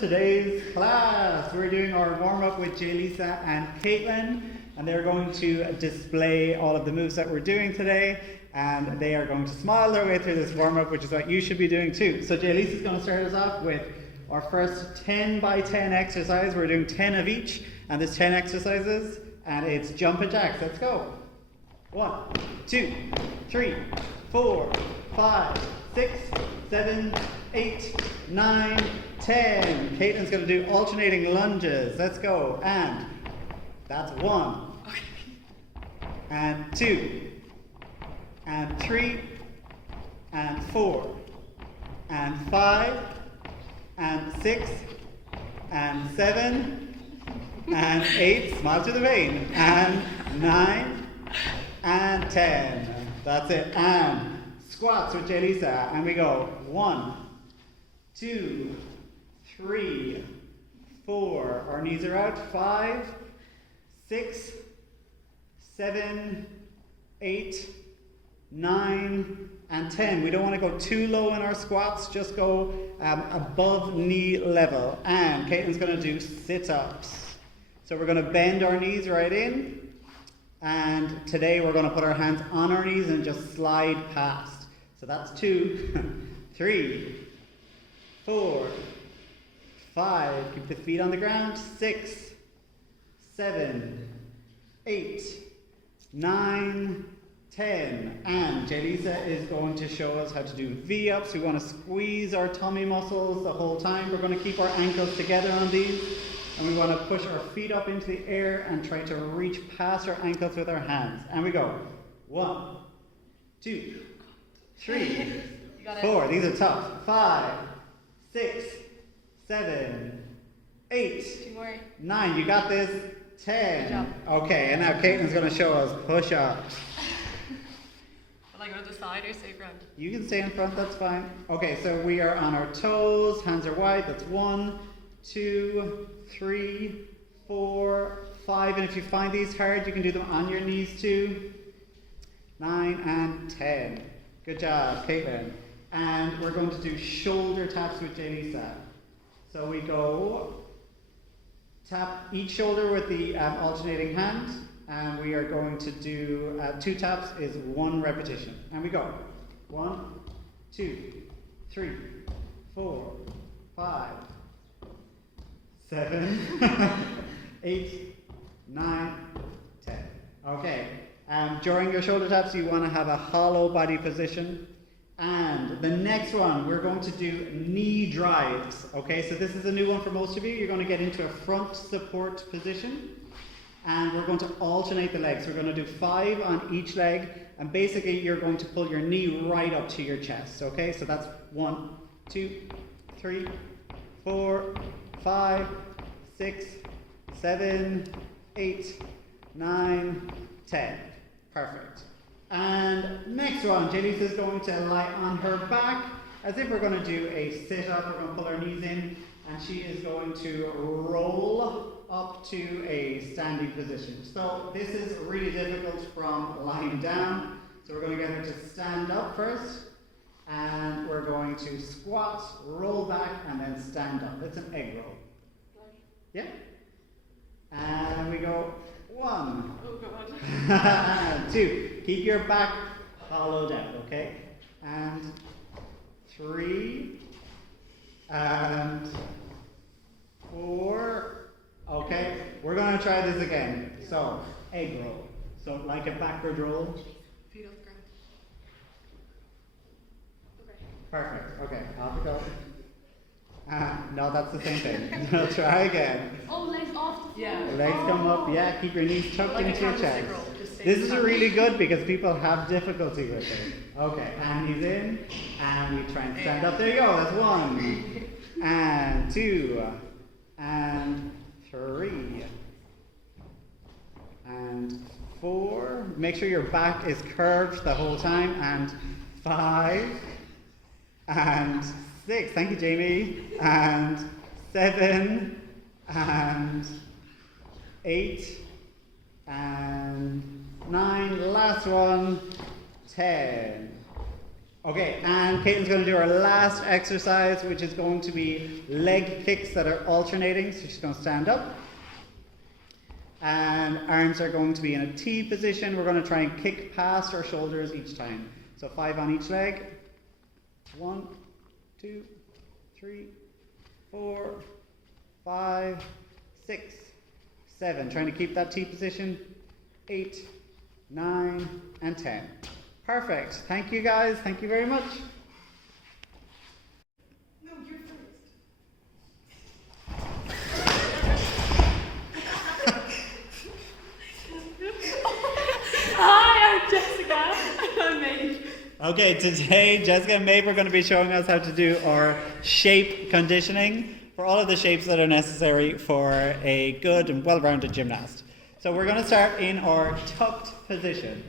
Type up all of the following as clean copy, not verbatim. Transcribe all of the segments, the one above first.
today's class. We're doing our warm-up with Lisa and Caitlin, and they're going to display all of the moves that we're doing today, and they are going to smile their way through this warm-up, which is what you should be doing too. So Lisa is going to start us off with our first 10 by 10 exercise. We're doing 10 of each, and there's 10 exercises, and it's jumping jacks. Let's go. 1, 2, 3, 4, 5, 6, 7, 8, 9, 10. Caitlin's going to do alternating lunges. Let's go. And that's 1. And 2. And 3. And 4. And 5. And 6. And 7. And 8. Smile to the vein. And 9. And 10. That's it. And squats with Lisa. And we go 1, 2, 3, 4. Our knees are out. 5, 6, 7, 8, 9, and 10. We don't want to go too low in our squats. Just go above knee level. And Caitlin's going to do sit-ups. So we're going to bend our knees right in. And today we're going to put our hands on our knees and just slide past. So that's 2, 3, 4, 5. Keep the feet on the ground. 6, 7, 8, 9, 10. And Lisa is going to show us how to do V-ups. We want to squeeze our tummy muscles the whole time. We're going to keep our ankles together on these. And we want to push our feet up into the air and try to reach past our ankles with our hands. And we go. 1, 2, 3, 4. These are tough. 5, 6, 7, 8, 2 more. 9. You got this. 10. Okay, and now Caitlin's going to show us push-ups. Will I go to the side or stay front? You can stay in front, that's fine. Okay, so we are on our toes, hands are wide. That's 1, 2, 3, 4, 5. And if you find these hard, you can do them on your knees too. 9 and 10. Good job, Caitlin. And we're going to do shoulder taps with Lisa. So we go tap each shoulder with the alternating hand, and we are going to do 2 taps is 1 repetition. And we go 1, 2, 3, 4, 5, 7, 8, 9, 10. Okay. During your shoulder taps, you want to have a hollow body position. And the next one, we're going to do knee drives. Okay, so this is a new one for most of you. You're going to get into a front support position. And we're going to alternate the legs. We're going to do 5 on each leg. And basically, you're going to pull your knee right up to your chest. Okay, so that's 1, 2, 3, 4, 5, 6, 7, 8, 9, 10. Perfect. And next one, Lisa is going to lie on her back as if we're going to do a sit-up. We're going to pull our knees in, and she is going to roll up to a standing position. So this is really difficult from lying down. So we're going to get her to stand up first, and we're going to squat, roll back, and then stand up. It's an egg roll. Yeah? And we go 1. Oh, God. 2. Keep your back hollowed out, okay? And 3. And 4. Okay, we're going to try this again. So, egg roll. So, like a backward roll. Feet off the ground. Okay. Perfect. Okay, off we go. No, that's the same thing. I'll try again. Oh, legs off the floor. Legs come up, yeah, keep your knees tucked Like into your chest. This is really good because people have difficulty with it. Okay, and knees in, and we try and stand up. There you go, that's 1, and 2, and 3, and 4. Make sure your back is curved the whole time, and 5, and 6. Thank you, Jamie. And 7, and 8, and 9. Last one. 10. Okay, and Caitlin's going to do our last exercise, which is going to be leg kicks that are alternating. So she's going to stand up. And arms are going to be in a T position. We're going to try and kick past our shoulders each time. So 5 on each leg. 1, 2, 3, 4, 5, 6, 7. Trying to keep that T position. 8, 9, and 10. Perfect. Thank you guys. Thank you very much. No, you're first. Hi, I'm Jessica. I'm Maeve. Okay, today Jessica and Maeve are going to be showing us how to do our shape conditioning for all of the shapes that are necessary for a good and well-rounded gymnast. So we're going to start in our tucked position.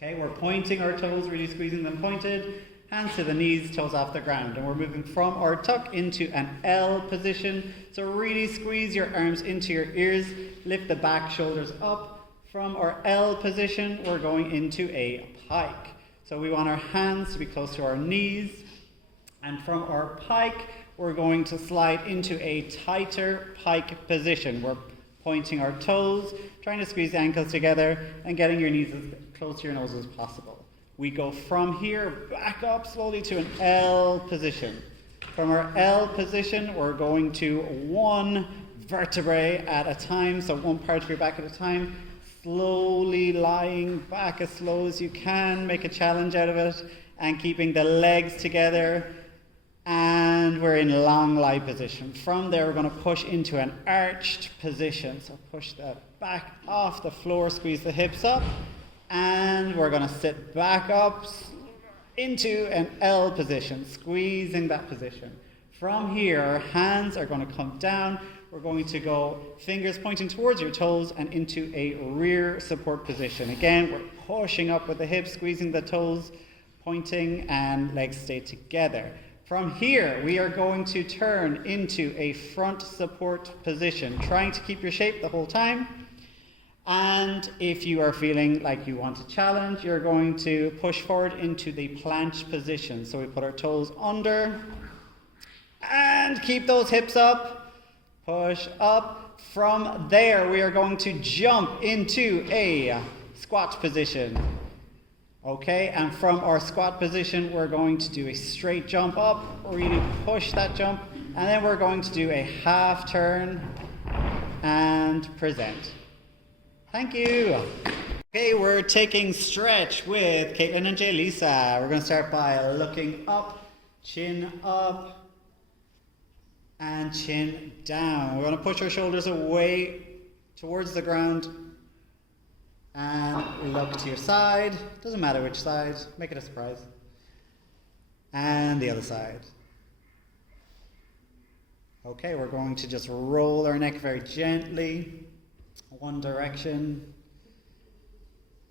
Okay, we're pointing our toes, really squeezing them pointed, hands to the knees, toes off the ground. And we're moving from our tuck into an L position. So really squeeze your arms into your ears, lift the back shoulders up. From our L position, we're going into a pike. So we want our hands to be close to our knees. And from our pike, we're going to slide into a tighter pike position. We're pointing our toes, trying to squeeze the ankles together, and getting your knees as close to your nose as possible. We go from here back up slowly to an L position. From our L position, we're going to one vertebrae at a time, so one part of your back at a time, slowly lying back as slow as you can, make a challenge out of it, and keeping the legs together. And we're in long lie position. From there, we're going to push into an arched position. So push that back off the floor, squeeze the hips up, and we're going to sit back up into an L position, squeezing that position. From here, our hands are going to come down. We're going to go fingers pointing towards your toes and into a rear support position. Again, we're pushing up with the hips, squeezing the toes, pointing, and legs stay together. From here, we are going to turn into a front support position, trying to keep your shape the whole time. And if you are feeling like you want a challenge, you're going to push forward into the planche position. So we put our toes under and keep those hips up, push up. From there, we are going to jump into a squat position. Okay, and from our squat position, we're going to do a straight jump up, really push that jump, and then we're going to do a half turn and present. Thank you. Okay, we're taking stretch with Caitlin and Lisa. We're going to start by looking up, chin up, and chin down. We're going to push our shoulders away towards the ground. And look to your side. Doesn't matter which side. Make it a surprise. And the other side. Okay, we're going to just roll our neck very gently. One direction.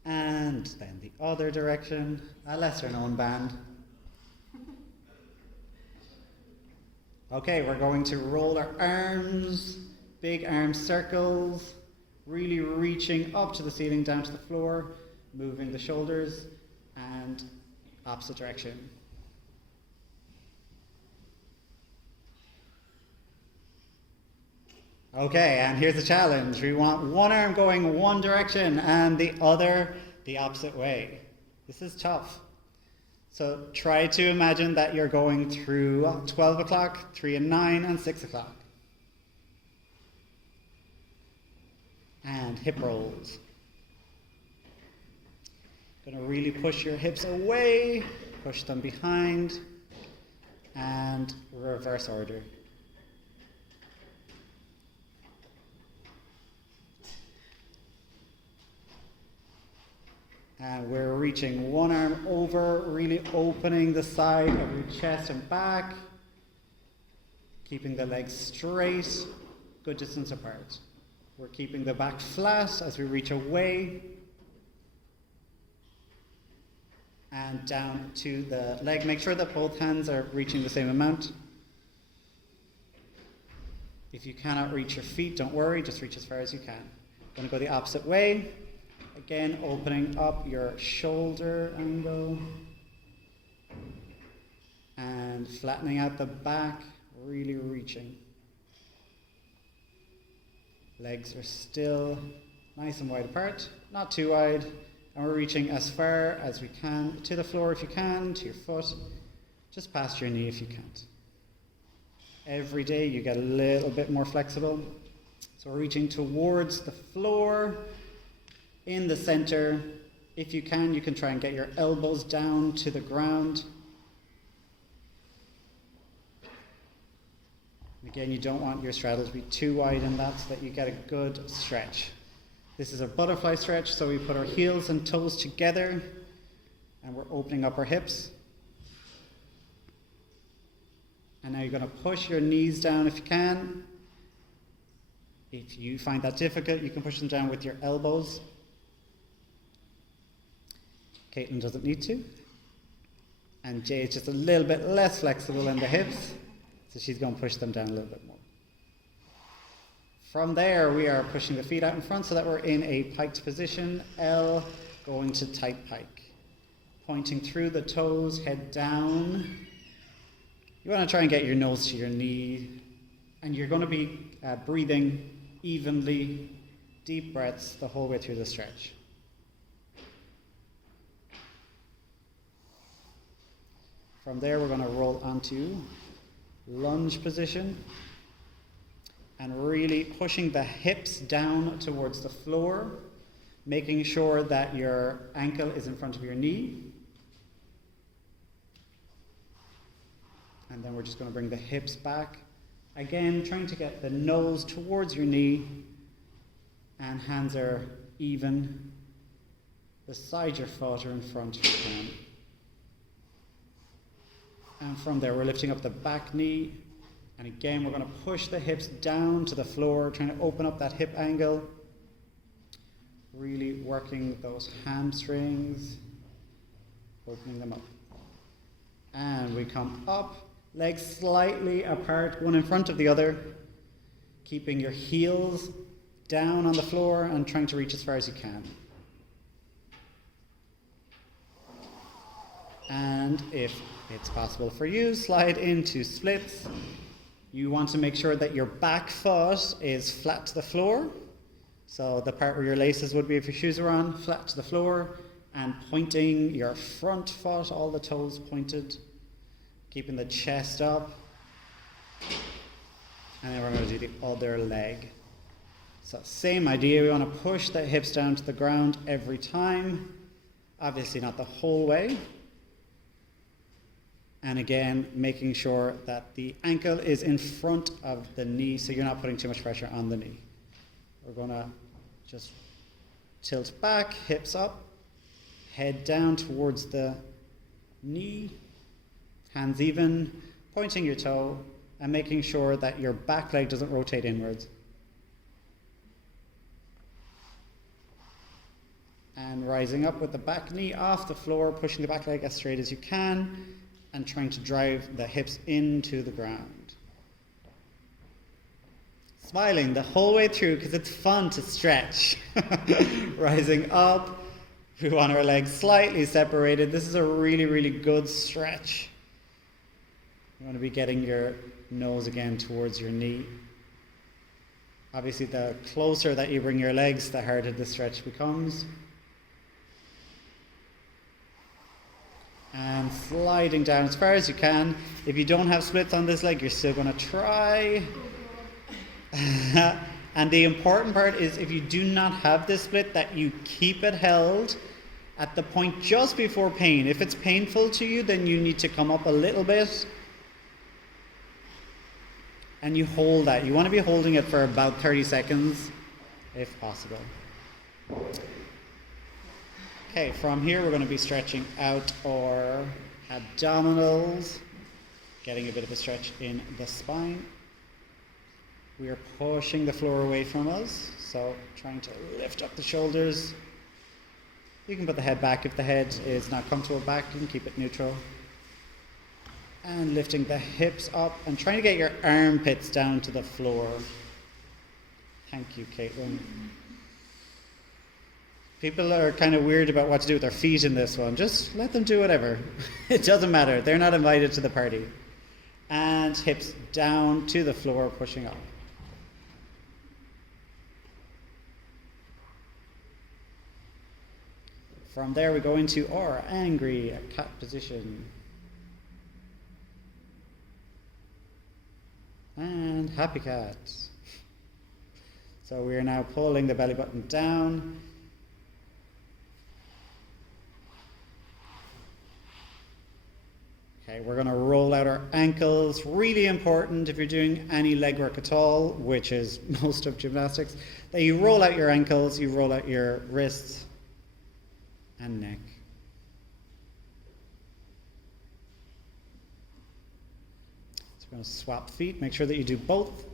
And then the other direction. A lesser known band. Okay, we're going to roll our arms. Big arm circles. Really reaching up to the ceiling, down to the floor, moving the shoulders, and opposite direction. Okay, and here's the challenge. We want one arm going one direction and the other the opposite way. This is tough. So try to imagine that you're going through 12 o'clock, 3 and 9, and 6 o'clock. And hip rolls. Gonna really push your hips away, push them behind, and reverse order. And we're reaching one arm over, really opening the side of your chest and back, keeping the legs straight, good distance apart. We're keeping the back flat as we reach away and down to the leg. Make sure that both hands are reaching the same amount. If you cannot reach your feet, don't worry, just reach as far as you can. Going to go the opposite way. Again, opening up your shoulder angle. And flattening out the back, really reaching. Legs are still nice and wide apart, not too wide. And we're reaching as far as we can to the floor if you can, to your foot, just past your knee if you can't. Every day you get a little bit more flexible. So we're reaching towards the floor, in the center. If you can try and get your elbows down to the ground. Again, you don't want your straddle to be too wide in that so that you get a good stretch. This is a butterfly stretch, so we put our heels and toes together and we're opening up our hips. And now you're going to push your knees down if you can. If you find that difficult, you can push them down with your elbows. Caitlin doesn't need to. And Jay is just a little bit less flexible in the hips, so she's going to push them down a little bit more. From there, we are pushing the feet out in front so that we're in a piked position. L going to tight pike. Pointing through the toes, head down. You want to try and get your nose to your knee. And you're going to be breathing evenly, deep breaths the whole way through the stretch. From there, we're going to roll onto lunge position and really pushing the hips down towards the floor, making sure that your ankle is in front of your knee. And then we're just going to bring the hips back. Again, trying to get the nose towards your knee and hands are even beside your foot or in front if you can. And from there, we're lifting up the back knee. And again, we're going to push the hips down to the floor, trying to open up that hip angle. Really working those hamstrings, opening them up. And we come up, legs slightly apart, one in front of the other, keeping your heels down on the floor and trying to reach as far as you can. And if it's possible for you, slide into splits. You want to make sure that your back foot is flat to the floor. So the part where your laces would be if your shoes are on, flat to the floor, and pointing your front foot, all the toes pointed, keeping the chest up. And then we're going to do the other leg. So same idea, we want to push the hips down to the ground every time. Obviously not the whole way. And again, making sure that the ankle is in front of the knee so you're not putting too much pressure on the knee. We're going to just tilt back, hips up, head down towards the knee, hands even, pointing your toe, and making sure that your back leg doesn't rotate inwards. And rising up with the back knee off the floor, pushing the back leg as straight as you can, and trying to drive the hips into the ground. Smiling the whole way through because it's fun to stretch. Rising up, we want our legs slightly separated. This is a really, really good stretch. You want to be getting your nose again towards your knee. Obviously, the closer that you bring your legs, the harder the stretch becomes. And sliding down as far as you can. If you don't have splits on this leg, you're still going to try. And the important part is if you do not have this split, that you keep it held at the point just before pain. If it's painful to you, then you need to come up a little bit. And you hold that. You want to be holding it for about 30 seconds, if possible. Okay, from here we're going to be stretching out our abdominals, getting a bit of a stretch in the spine. We are pushing the floor away from us, so trying to lift up the shoulders. You can put the head back if the head is not comfortable back, you can keep it neutral. And lifting the hips up and trying to get your armpits down to the floor. Thank you, Caitlin. People are kind of weird about what to do with their feet in this one. Just let them do whatever. It doesn't matter. They're not invited to the party. And hips down to the floor, pushing up. From there we go into our angry cat position. And happy cat. So we are now pulling the belly button down. Okay, we're going to roll out our ankles. Really important if you're doing any leg work at all, which is most of gymnastics, that you roll out your ankles, you roll out your wrists and neck. So we're going to swap feet, make sure that you do both.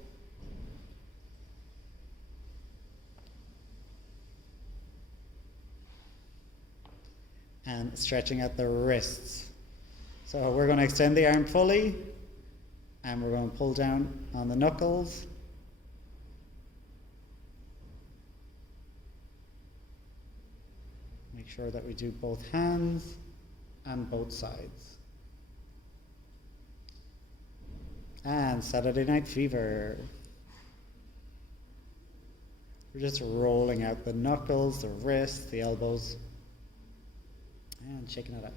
And stretching out the wrists. So we're going to extend the arm fully, and we're going to pull down on the knuckles. Make sure that we do both hands and both sides. And Saturday Night Fever. We're just rolling out the knuckles, the wrists, the elbows, and shaking it out.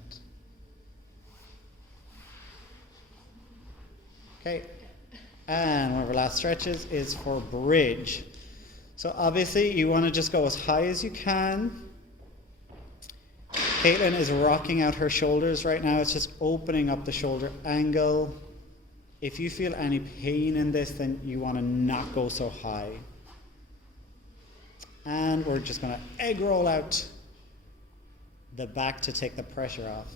Okay, and one of our last stretches is for bridge. So obviously you want to just go as high as you can. Caitlin is rocking out her shoulders right now. It's just opening up the shoulder angle. If you feel any pain in this, then you want to not go so high. And we're just going to egg roll out the back to take the pressure off.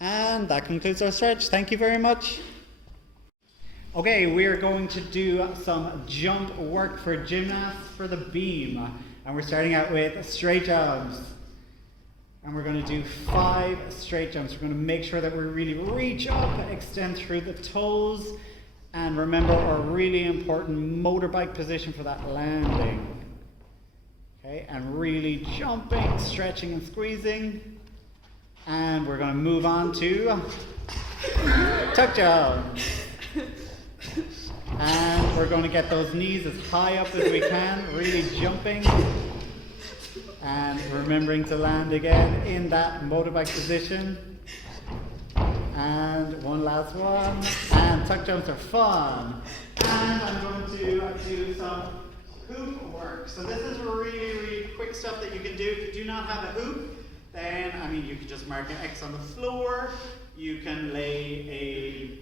And that concludes our stretch. Thank you very much. Okay, we are going to do some jump work for gymnasts for the beam. And we're starting out with straight jumps. And we're going to do 5 straight jumps. We're going to make sure that we really reach up, extend through the toes, and remember our really important motorbike position for that landing. Okay, and really jumping, stretching and squeezing. And we're going to move on to tuck jumps. And we're going to get those knees as high up as we can, really jumping. And remembering to land again in that motorbike position. And one last one. And tuck jumps are fun. And I'm going to do some hoop work. So this is really, really quick stuff that you can do. If you do not have a hoop, then, I mean, you can just mark an X on the floor. You can lay a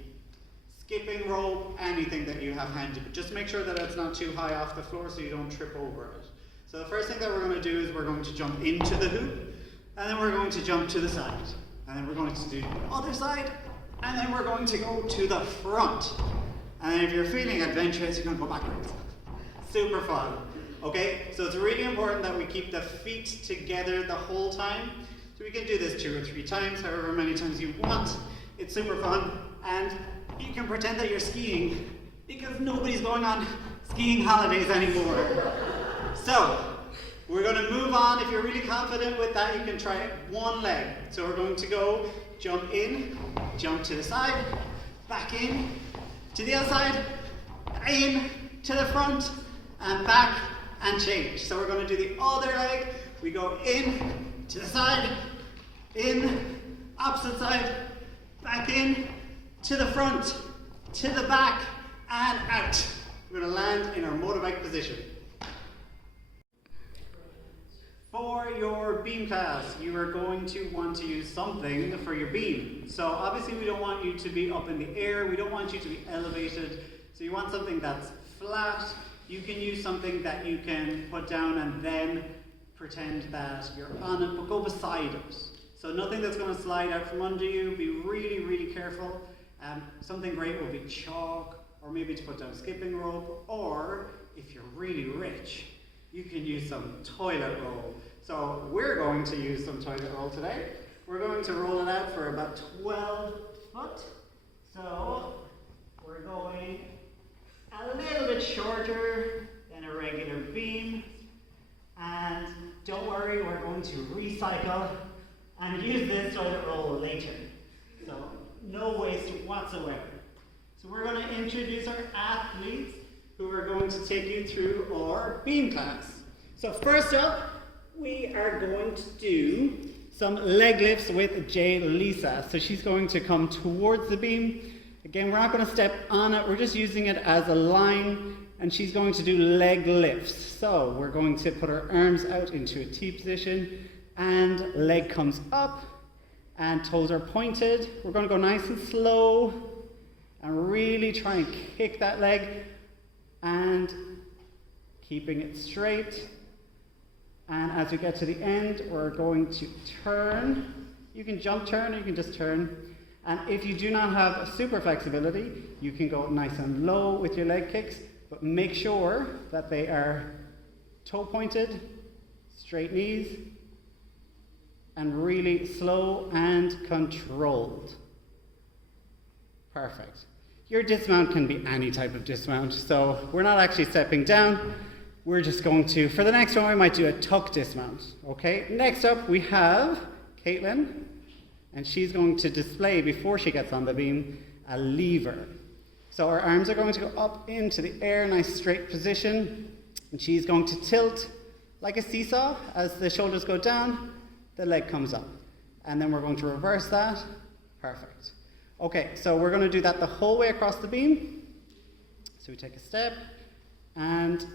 skipping rope, anything that you have handy. But just make sure that it's not too high off the floor so you don't trip over it. So the first thing that we're going to do is we're going to jump into the hoop, and then we're going to jump to the side, and then we're going to do the other side, and then we're going to go to the front. And then if you're feeling adventurous, you're going to go backwards. Super fun. Okay, so it's really important that we keep the feet together the whole time. So we can do this 2 or 3 times, however many times you want. It's super fun, and you can pretend that you're skiing because nobody's going on skiing holidays anymore. So, we're going to move on. If you're really confident with that, you can try one leg. So we're going to go jump in, jump to the side, back in, to the other side, in, to the front, and back, and change. So we're going to do the other leg. We go in, to the side, in, opposite side, back in, to the front, to the back, and out. We're going to land in our motorbike position. For your beam class, you are going to want to use something for your beam. So obviously we don't want you to be up in the air, we don't want you to be elevated. So you want something that's flat. You can use something that you can put down and then pretend that you're on it, but go beside it. So nothing that's going to slide out from under you. Be really, really careful. Something great will be chalk, or maybe to put down skipping rope, or if you're really rich, you can use some toilet roll. So we're going to use some toilet roll today. We're going to roll it out for about 12 foot. So we're going a little bit shorter than a regular beam. And don't worry, we're going to recycle and use this toilet roll later. So no waste whatsoever. So we're going to introduce our athletes who are going to take you through our beam class. So first up, we are going to do some leg lifts with J. Lisa. So she's going to come towards the beam. Again, we're not going to step on it, we're just using it as a line, and she's going to do leg lifts. So we're going to put her arms out into a T position, and leg comes up, and toes are pointed. We're going to go nice and slow, and really try and kick that leg, and keeping it straight. And as we get to the end, we're going to turn. You can jump turn, or you can just turn. And if you do not have super flexibility, you can go nice and low with your leg kicks, but make sure that they are toe pointed, straight knees, and really slow and controlled. Perfect. Your dismount can be any type of dismount, so we're not actually stepping down. We're just going to, for the next one, we might do a tuck dismount. Okay, next up we have Caitlin. And she's going to display, before she gets on the beam, a lever. So our arms are going to go up into the air, nice straight position. And she's going to tilt like a seesaw. As the shoulders go down, the leg comes up. And then we're going to reverse that. Perfect. Okay, so we're going to do that the whole way across the beam. So we take a step and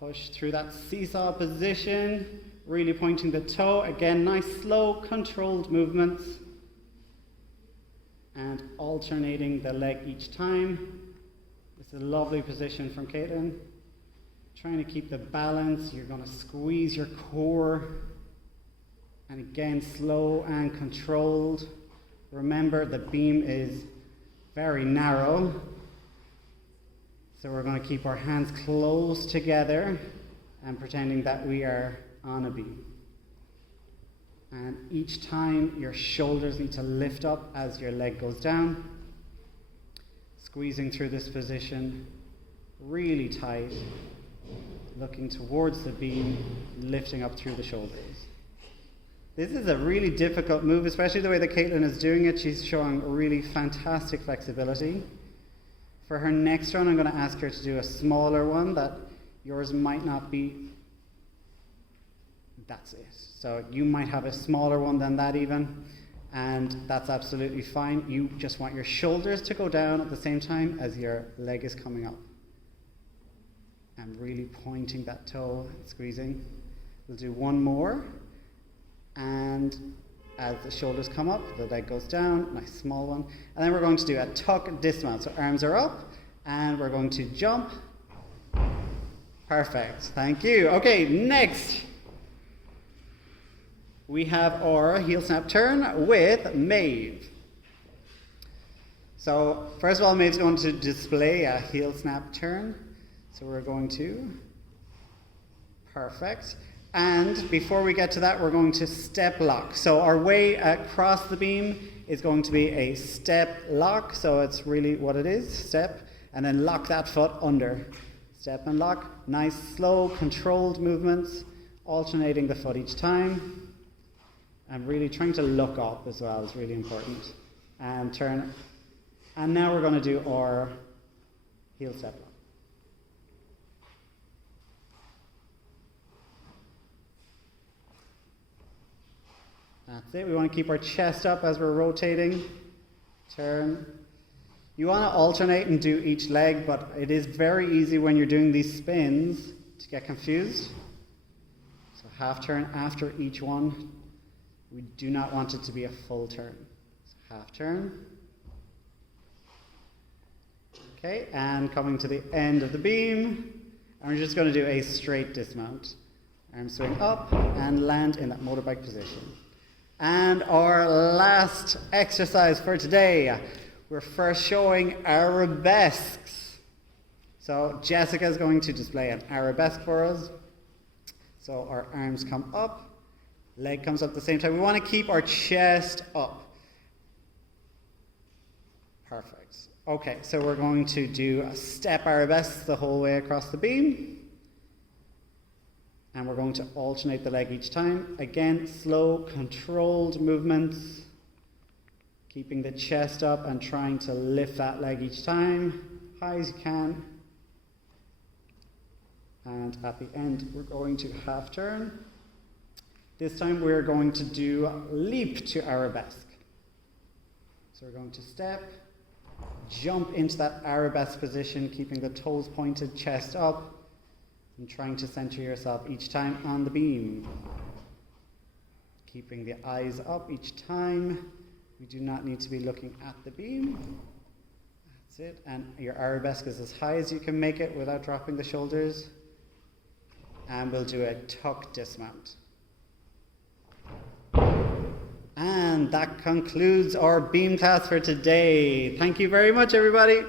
push through that seesaw position. Really pointing the toe. Again, nice, slow, controlled movements. And alternating the leg each time. It's a lovely position from Caitlin. Trying to keep the balance. You're going to squeeze your core. And again, slow and controlled. Remember, the beam is very narrow. So we're going to keep our hands close together and pretending that we are on a beam. And each time your shoulders need to lift up as your leg goes down. Squeezing through this position really tight, looking towards the beam, lifting up through the shoulders. This is a really difficult move, especially the way that Caitlin is doing it. She's showing really fantastic flexibility. For her next run, I'm going to ask her to do a smaller one that yours might not be. That's it. So you might have a smaller one than that even, and that's absolutely fine. You just want your shoulders to go down at the same time as your leg is coming up. And really pointing that toe, squeezing. We'll do one more. And as the shoulders come up, the leg goes down, nice small one. And then we're going to do a tuck dismount. So arms are up, and we're going to jump. Perfect, thank you. Okay, next. We have our heel snap turn with Maeve. So first of all, Maeve's going to display a heel snap turn. So we're going to, perfect. And before we get to that, we're going to step lock. So our way across the beam is going to be a step lock. So it's really what it is, step, and then lock that foot under. Step and lock, nice, slow, controlled movements, alternating the foot each time. And really trying to look up as well is really important. And turn. And now we're going to do our heel step lock. That's it. We want to keep our chest up as we're rotating. Turn. You want to alternate and do each leg, but it is very easy when you're doing these spins to get confused. So half turn after each one. We do not want it to be a full turn. So half turn. Okay, and coming to the end of the beam, and we're just going to do a straight dismount. Arm swing up and land in that motorbike position. And our last exercise for today, we're first showing arabesques. So Jessica is going to display an arabesque for us. So our arms come up, leg comes up at the same time. We want to keep our chest up. Perfect. Okay, so we're going to do a step arabesque the whole way across the beam. And we're going to alternate the leg each time. Again, slow, controlled movements. Keeping the chest up and trying to lift that leg each time, high as you can. And at the end, we're going to half turn. This time we're going to do leap to arabesque. So we're going to step, jump into that arabesque position, keeping the toes pointed, chest up, and trying to center yourself each time on the beam. Keeping the eyes up each time. We do not need to be looking at the beam. That's it. And your arabesque is as high as you can make it without dropping the shoulders. And we'll do a tuck dismount. And that concludes our beam class for today. Thank you very much, everybody.